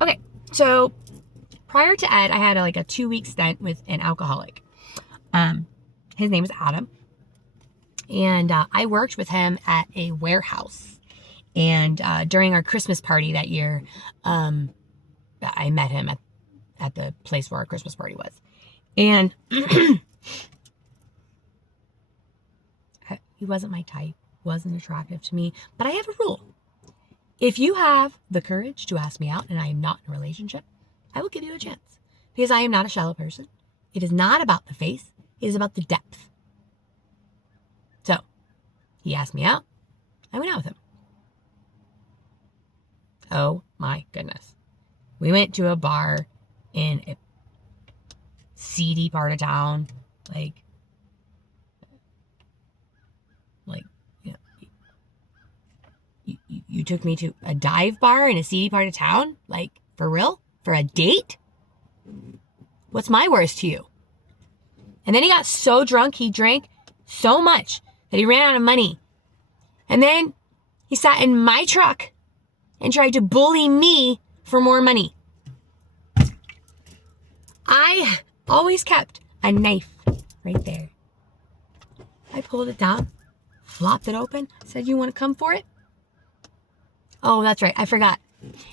Okay, so prior to Ed, I had like a 2-week stint with an alcoholic. His name is Adam. And I worked with him at a warehouse. And during our Christmas party that year, I met him at the place where our Christmas party was. And he wasn't my type, wasn't attractive to me. But I have a rule. If you have the courage to ask me out and I am not in a relationship, I will give you a chance. Because I am not a shallow person. It is not about the face. It is about the depth. So, he asked me out. I went out with him. Oh my goodness. We went to a bar in a seedy part of town. Like, you know, you took me to a dive bar in a seedy part of town? Like, for real? For a date? What's my worst to you? And then he got so drunk, he drank so much that he ran out of money. And then he sat in my truck and tried to bully me for more money. I always kept a knife right there. I pulled it down, flopped it open, said, "You want to come for it?" Oh, that's right, I forgot.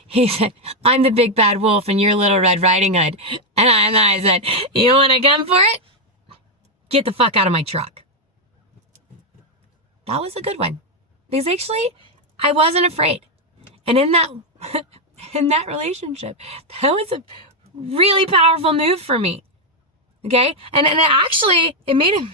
He said, "I'm the big bad wolf and you're Little Red Riding Hood." And I said, "You want to come for it? Get the fuck out of my truck." That was a good one. Because actually, I wasn't afraid. And in that relationship, that was a really powerful move for me. Okay? And actually, it made a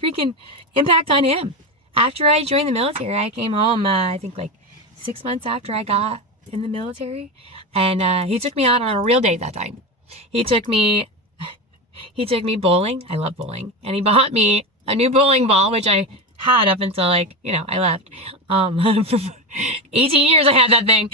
freaking impact on him. After I joined the military, I came home, I think like 6 months after I got in the military. And he took me out on a real date that time. He took me bowling. I love bowling. And he bought me a new bowling ball, which I had up until I left. 18 years I had that thing.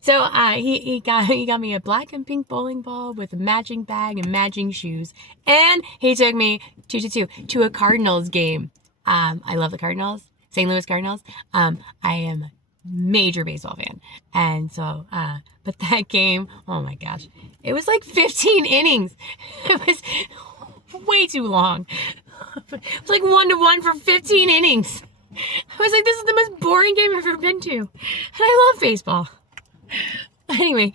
So he got me a black and pink bowling ball with a matching bag and matching shoes. And he took me to a Cardinals game. I love the Cardinals, St. Louis Cardinals. I am a major baseball fan. And so, but that game, oh my gosh, it was like 15 innings. It was way too long. It was like 1-1 for 15 innings. I was like, this is the most boring game I've ever been to. And I love baseball. Anyway,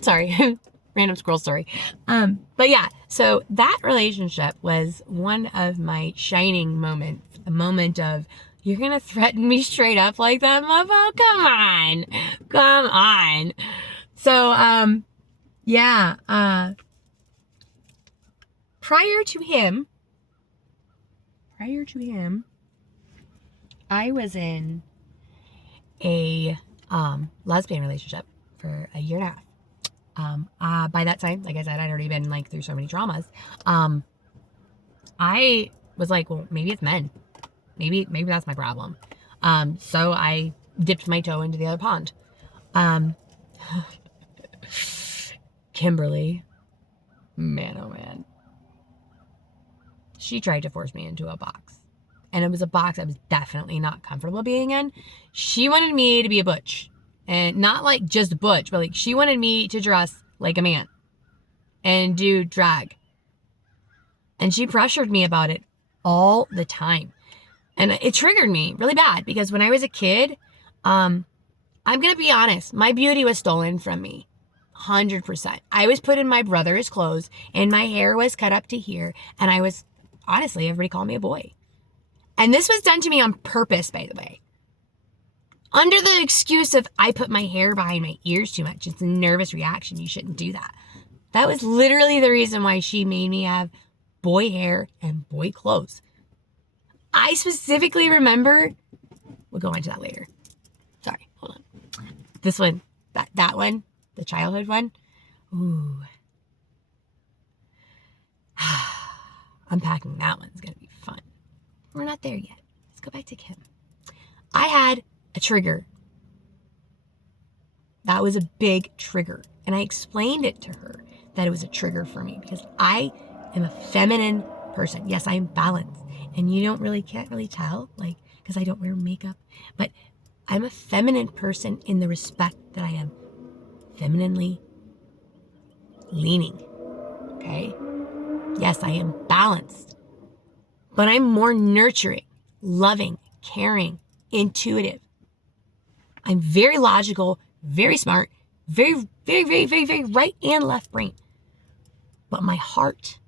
sorry, random squirrel story. But yeah, so that relationship was one of my shining moments. A moment of, you're going to threaten me straight up like that, mofo? Come on. So, yeah, prior to him, I was in a lesbian relationship for a year and a half. By that time, like I said, I'd already been like through so many traumas. I was like, well, maybe it's men. Maybe that's my problem. So I dipped my toe into the other pond. Kimberly, man, oh man. She tried to force me into a box. And it was a box I was definitely not comfortable being in. She wanted me to be a butch. And not like just butch, but like she wanted me to dress like a man. And do drag. And she pressured me about it all the time. And it triggered me really bad. Because when I was a kid, I'm going to be honest. My beauty was stolen from me. 100%. I was put in my brother's clothes. And my hair was cut up to here. And I was... honestly, everybody called me a boy. And this was done to me on purpose, by the way. Under the excuse of, I put my hair behind my ears too much. It's a nervous reaction. You shouldn't do that. That was literally the reason why she made me have boy hair and boy clothes. I specifically remember, we'll go into that later. Sorry, hold on. This one, that one, the childhood one. Ooh. Unpacking that one's going to be fun. We're not there yet. Let's go back to Kim. I had a trigger. That was a big trigger. And I explained it to her that it was a trigger for me because I am a feminine person. Yes, I am balanced. And you can't really tell, like, because I don't wear makeup. But I'm a feminine person in the respect that I am femininely leaning. Okay? Yes, I am balanced, but I'm more nurturing, loving, caring, intuitive. I'm very logical, very smart, very, very, very, very, very right and left brain. But my heart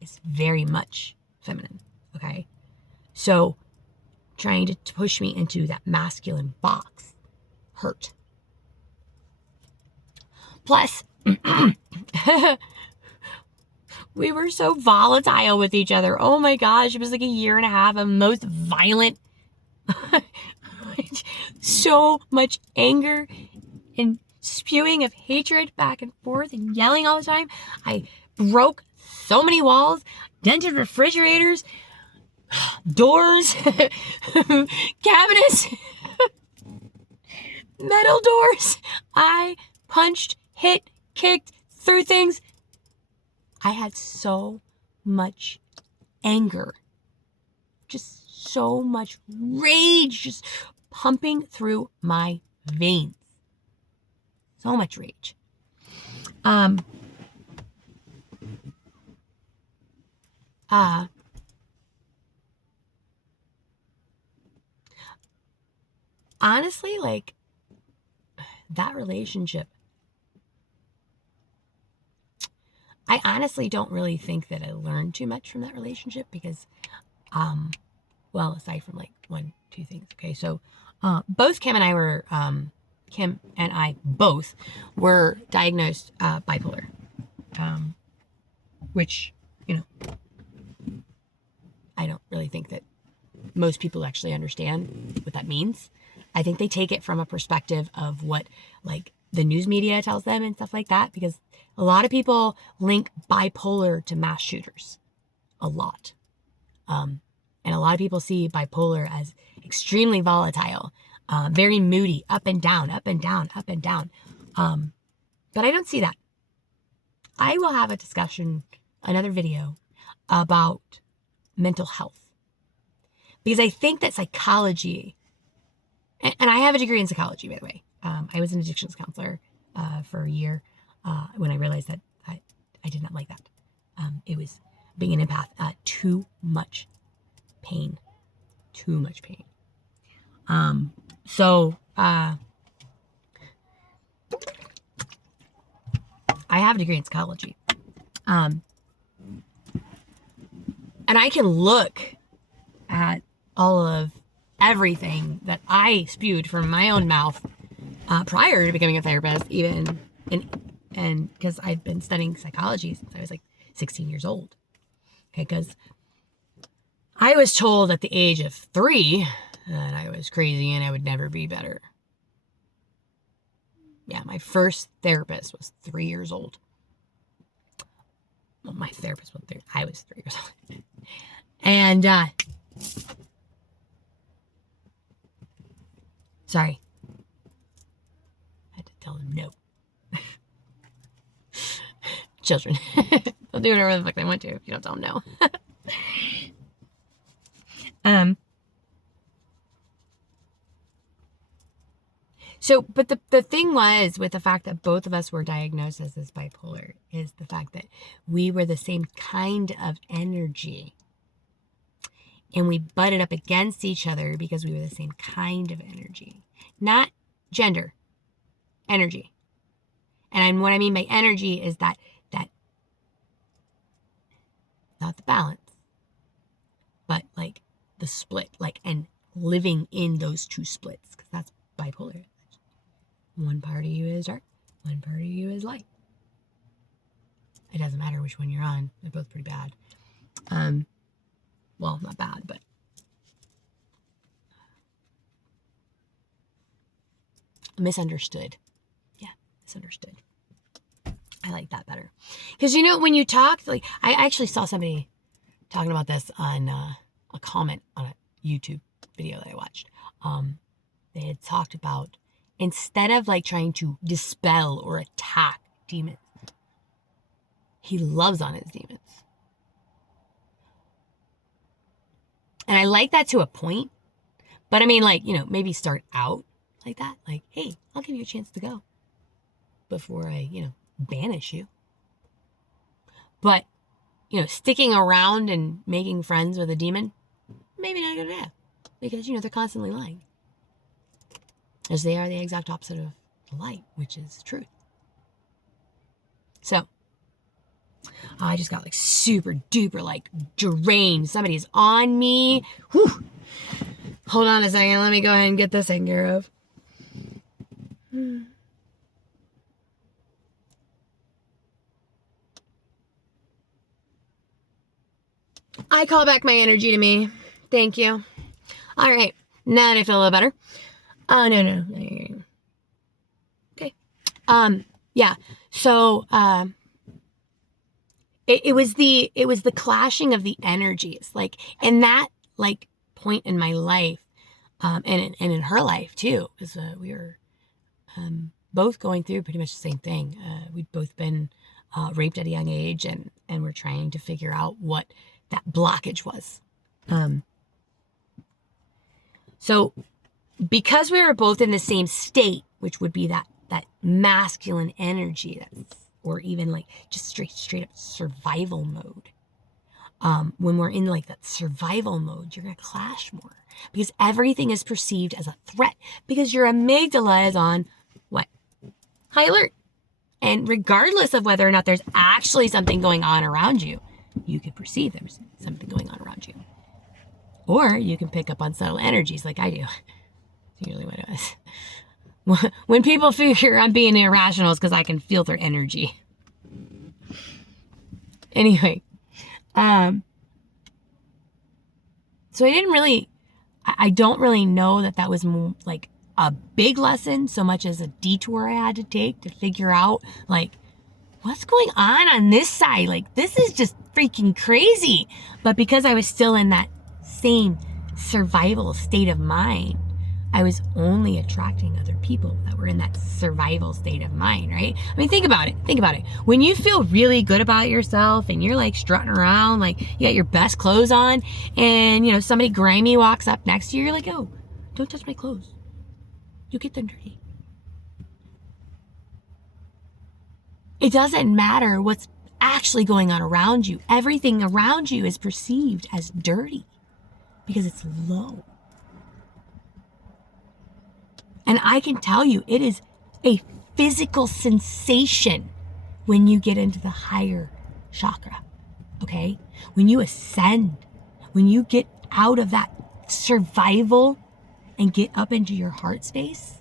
is very much feminine. Okay? So trying to push me into that masculine box hurt. Plus, we were so volatile with each other. Oh my gosh, it was like a year and a half of most violent, so much anger and spewing of hatred back and forth and yelling all the time. I broke so many walls, dented refrigerators, doors, cabinets, metal doors. I punched, hit, kicked, threw things. I had so much anger, just so much rage, just pumping through my veins. So much rage. Honestly, like, that relationship, I honestly don't really think that I learned too much from that relationship because, well, aside from like 1, 2 things. Okay. So, both Kim and I both were diagnosed, bipolar, which, you know, I don't really think that most people actually understand what that means. I think they take it from a perspective of what like the news media tells them and stuff like that, because a lot of people link bipolar to mass shooters. A lot. And a lot of people see bipolar as extremely volatile, very moody, up and down, up and down, up and down. But I don't see that. I will have a discussion, another video about mental health. Because I think that psychology, and I have a degree in psychology, by the way. I was an addictions counselor for a year when I realized that I did not like that. It was being an empath, too much pain. Too much pain. So I have a degree in psychology. And I can look at all of everything that I spewed from my own mouth prior to becoming a therapist, even, and because I'd been studying psychology since I was like 16 years old. Okay, because I was told at the age of 3 that I was crazy and I would never be better. Yeah, my first therapist was 3 years old. Well, my therapist was 3. I was 3 years old. And, sorry. I had to tell him no. Children. They'll do whatever the fuck they want to if you don't tell them no. So, but the thing was, with the fact that both of us were diagnosed as bipolar, is the fact that we were the same kind of energy. And we butted up against each other because we were the same kind of energy. Not gender. Energy. And what I mean by energy is that not the balance, but like the split, like, and living in those two splits, because that's bipolar. One part of you is dark, one part of you is light. It doesn't matter which one you're on. They're both pretty bad. Well, not bad, but misunderstood. Yeah, misunderstood. I like that better. Because, you know, when you talk, like, I actually saw somebody talking about this on a comment on a YouTube video that I watched. They had talked about, instead of like trying to dispel or attack demons, he loves on his demons. And I like that to a point. But I mean, like, you know, maybe start out like that. Like, hey, I'll give you a chance to go. before I, banish you. But, sticking around and making friends with a demon, maybe not a good idea. Because, they're constantly lying. As they are the exact opposite of light, which is truth. So, I just got super duper drained. Somebody's on me. Whew. Hold on a second. Let me go ahead and get this taken care of. I call back my energy to me. Thank you. All right. Now that I feel a little better. No. Okay. Yeah. So, it was the clashing of the energies, in that point in my life, and in her life too, because we were both going through pretty much the same thing. We'd both been raped at a young age, and we're trying to figure out what that blockage was. So because we were both in the same state, which would be that masculine energy, or even just straight up survival mode. When we're in that survival mode, you're going to clash more because everything is perceived as a threat because your amygdala is on what? High alert. And regardless of whether or not there's actually something going on around you, you can perceive there's something going on around you. Or you can pick up on subtle energies like I do. It's usually what it is. When people figure I'm being irrational, it's because I can feel their energy. Anyway, so I don't really know that was a big lesson so much as a detour I had to take to figure out what's going on this side. This is just freaking crazy. But because I was still in that same survival state of mind, I was only attracting other people that were in that survival state of mind, right? I mean, think about it. When you feel really good about yourself and you're strutting around, you got your best clothes on, and somebody grimy walks up next to you, you're like, oh, don't touch my clothes. You get them dirty. It doesn't matter what's actually going on around you. Everything around you is perceived as dirty because it's low. And I can tell you, it is a physical sensation when you get into the higher chakra, okay? When you ascend, when you get out of that survival and get up into your heart space,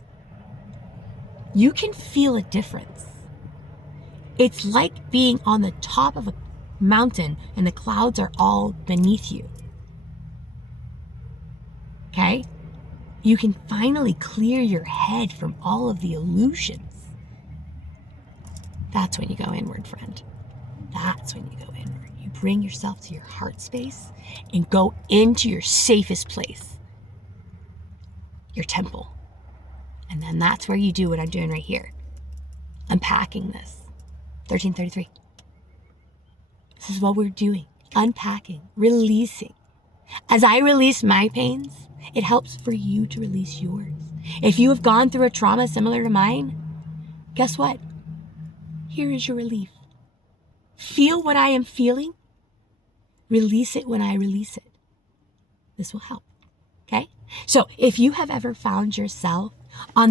you can feel a difference. It's like being on the top of a mountain and the clouds are all beneath you, okay? You can finally clear your head from all of the illusions. That's when you go inward, friend. That's when you go inward. You bring yourself to your heart space and go into your safest place, your temple. And then that's where you do what I'm doing right here. Unpacking this. 1333. This is what we're doing. Unpacking, releasing. As I release my pains, it helps for you to release yours. If you have gone through a trauma similar to mine, guess what? Here is your relief. Feel what I am feeling. Release it when I release it. This will help. Okay? So if you have ever found yourself in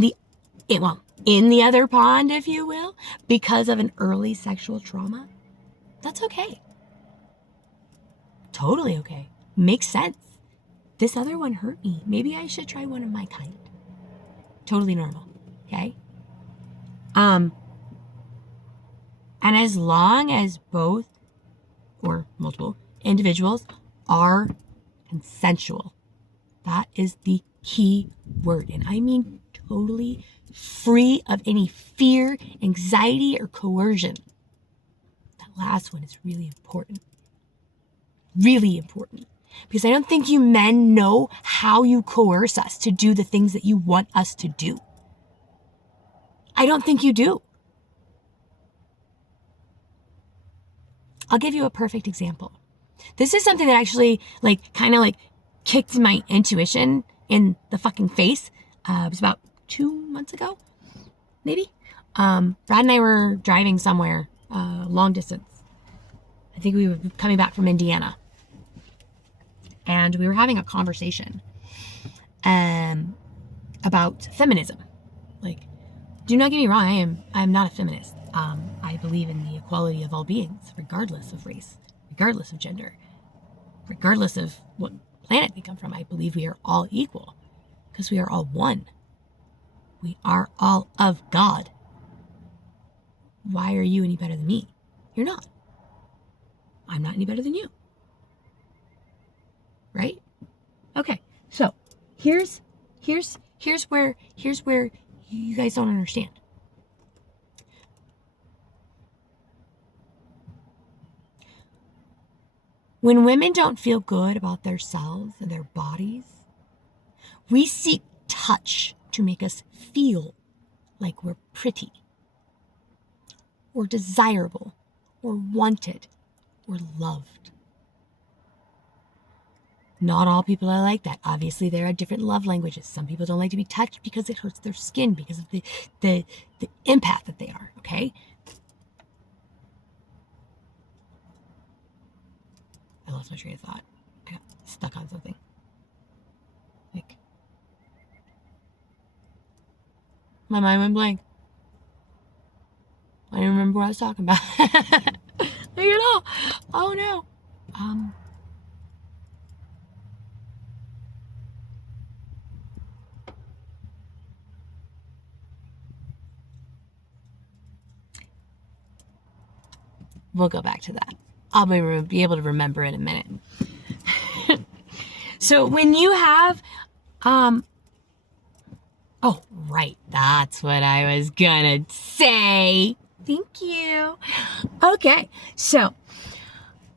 the other pond, if you will, because of an early sexual trauma, that's okay. Totally okay. Makes sense. This other one hurt me. Maybe I should try one of my kind. Totally normal. Okay? And as long as both or multiple individuals are consensual, that is the key word. And I mean totally free of any fear, anxiety, or coercion. That last one is really important. Really important. Because I don't think you men know how you coerce us to do the things that you want us to do. I don't think you do. I'll give you a perfect example. This is something that actually kicked my intuition in the fucking face. It was about 2 months ago, maybe. Brad and I were driving somewhere, long distance. I think we were coming back from Indiana. And we were having a conversation about feminism. Like, do not get me wrong, I am not a feminist. I believe in the equality of all beings, regardless of race, regardless of gender, regardless of what planet we come from. I believe we are all equal because we are all one. We are all of God. Why are you any better than me? You're not. I'm not any better than you. Right? Okay. So here's where you guys don't understand. When women don't feel good about themselves and their bodies, we seek touch to make us feel like we're pretty, or desirable, or wanted, or loved. Not all people are like that. Obviously, there are different love languages. Some people don't like to be touched because it hurts their skin, because of the empath that they are, okay? I lost my train of thought. I got stuck on something. Like, my mind went blank. I don't remember what I was talking about. You know, oh no. We'll go back to that. I'll be able to remember in a minute. So when you have, oh, right. That's what I was gonna say. Thank you. Okay. So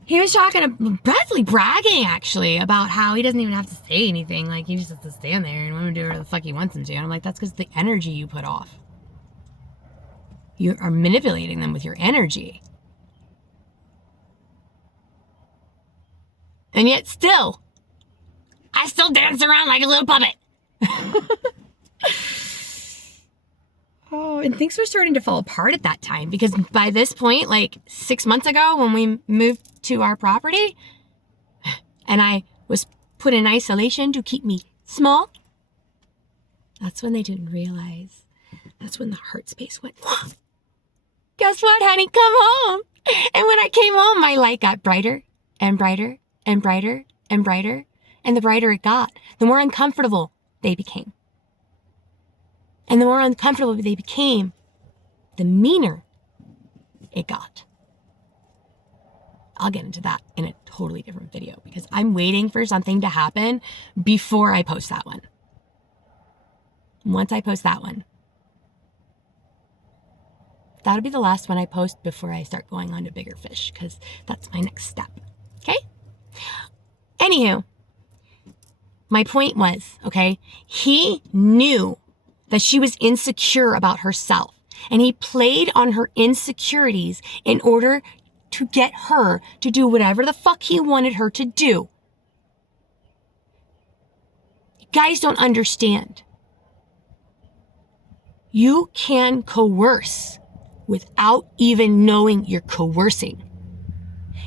he was talking, Bradley bragging actually, about how he doesn't even have to say anything. Like, he just has to stand there and women do whatever the fuck he wants them to. And I'm like, that's because the energy you put off. You are manipulating them with your energy. And yet still, I still dance around like a little puppet. Oh, and things were starting to fall apart at that time, because by this point, like 6 months ago when we moved to our property and I was put in isolation to keep me small, that's when they didn't realize. That's when the heart space went, guess what, honey? Come home. And when I came home, my light got brighter and brighter and brighter and brighter. And the brighter it got, the more uncomfortable they became. And the more uncomfortable they became, the meaner it got. I'll get into that in a totally different video, because I'm waiting for something to happen before I post that one. Once I post that one, that'll be the last one I post before I start going on to bigger fish, because that's my next step. Okay? Anywho, my point was, okay, he knew that she was insecure about herself, and he played on her insecurities in order to get her to do whatever the fuck he wanted her to do. You guys don't understand. You can coerce without even knowing you're coercing.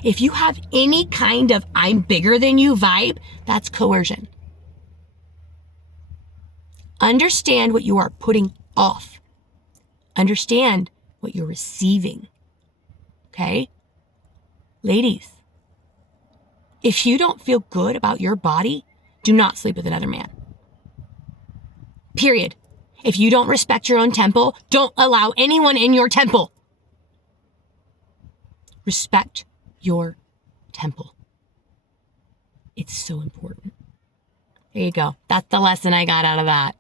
If you have any kind of I'm bigger than you vibe, that's coercion. Understand what you are putting off. Understand what you're receiving. Okay? Ladies, if you don't feel good about your body, do not sleep with another man. Period. If you don't respect your own temple, don't allow anyone in your temple. Respect your temple. It's so important. There you go. That's the lesson I got out of that.